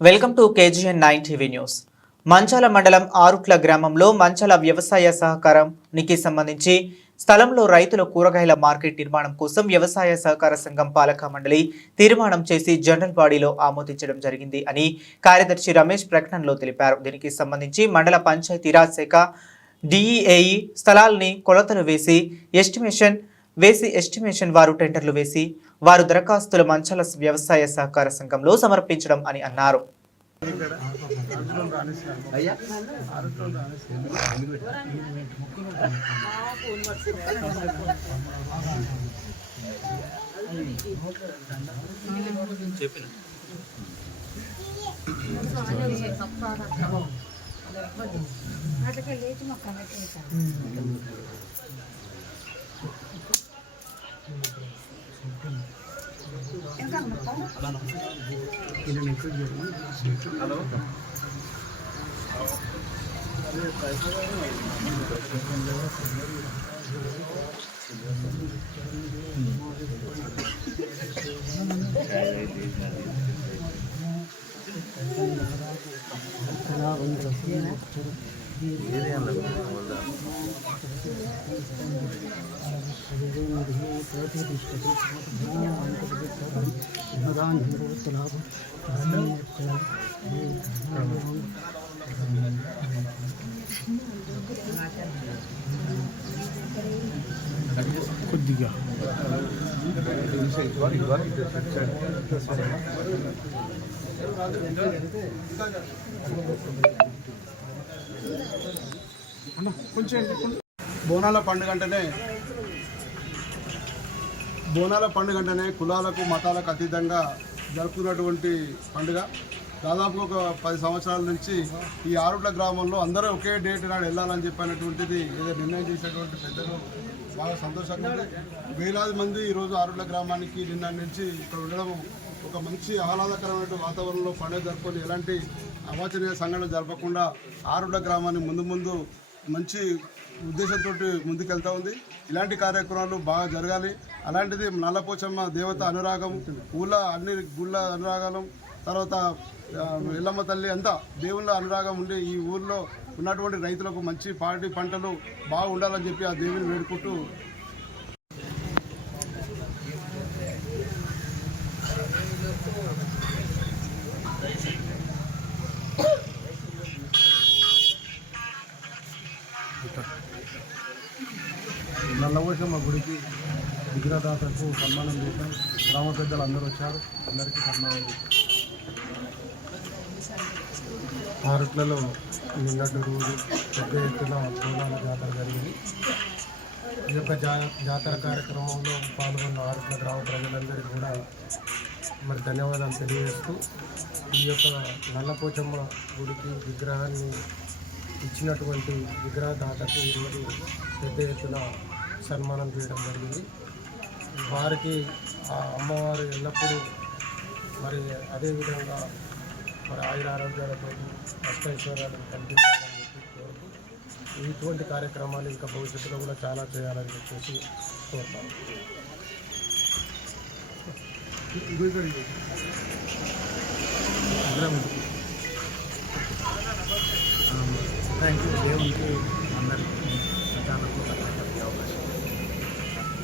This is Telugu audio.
Welcome to KGN 9 TV news. Manchala మండలం ఆరుట్ల గ్రామంలో మంచాల వ్యవసాయ సహకారానికి సంబంధించి స్థలంలో రైతుల కూరగాయల మార్కెట్ నిర్మాణం కోసం వ్యవసాయ సహకార సంఘం పాలక మండలి తీర్మానం చేసి జనరల్ బాడీలో ఆమోదించడం జరిగింది అని కార్యదర్శి రమేష్ ప్రకటనలో తెలిపారు. దీనికి సంబంధించి మండల పంచాయతీరాజ్ శాఖ DEAE స్థలాల్ని కొలతలు వేసి ఎస్టిమేషన్ వారు టెండర్లు వేసి వారు దరఖాస్తుల మంచాల వ్యవసాయ సహకార సంఘంలో సమర్పించడం అని అన్నారు. హలో కొద్దిగా బోనాల పండుగ అంటేనే కులాలకు మతాలకు అతీతంగా జరుపుకున్నటువంటి పండుగ. దాదాపు ఒక 10 సంవత్సరాల నుంచి ఈ ఆరుట్ల గ్రామంలో అందరూ ఒకే డేట్ నాడు వెళ్ళాలని చెప్పినటువంటిది ఏదో నిర్ణయం చేసినటువంటి పెద్దలు బాగా సంతోషంగా ఉంది. వేలాది మంది ఈరోజు ఆరుట్ల గ్రామానికి నిన్న నుంచి ఇక్కడ ఉండడం ఒక మంచి ఆహ్లాదకరమైన వాతావరణంలో పండుగ జరుపుకొని ఎలాంటి అవాంఛనీయ సంఘటనలు జరపకుండా ఆరుట్ల గ్రామాన్ని ముందు మంచి ఉద్దేశంతో ముందుకెళ్తూ ఉంది. ఇలాంటి కార్యక్రమాలు బాగా జరగాలి. అలాంటిది నల్లపోచమ్మ దేవత అనురాగం, అన్ని గుళ్ళ అనురాగాలు, తర్వాత ఎల్లమ్మ తల్లి అంతా దేవుళ్ళ అనురాగం ఉండి ఈ ఊర్లో ఉన్నటువంటి రైతులకు మంచి పాడి పంటలు బాగా ఉండాలని చెప్పి ఆ దేవుని వేడుకుంటూ నల్లపోచమ్మ గుడికి విగ్రహదాతకు సన్మానం చేశాం. గ్రామ పెద్దలు అందరూ వచ్చారు, అందరికీ సన్మానం చేశాం. ఆరుట్లలో నిన్నటి రోజు పెద్ద ఎత్తున బోనాల జాతర జరిగింది. ఈ యొక్క జాతర కార్యక్రమంలో పాల్గొన్న ఆరుట్ల గ్రామ ప్రజలందరికీ కూడా మరి ధన్యవాదాలు తెలియజేస్తూ ఈ యొక్క నల్లపోచమ్మ గుడికి విగ్రహాన్ని ఇచ్చినటువంటి విగ్రహదాతకు ఈరోజు పెద్ద ఎత్తున సన్మానం చేయడం జరిగింది. వారికి ఆ అమ్మవారు ఎల్లప్పుడూ మరి అదేవిధంగా మరి ఆయుర ఆరోగ్యాలతో అష్టైశ్వర్యాలను కల్పించాలని చెప్పి కోరుతూ ఇటువంటి కార్యక్రమాలు ఇంకా భవిష్యత్తులో కూడా చాలా చేయాలని చెప్పేసి కోరుతాను. Thank you. దేవునికి అందరికీ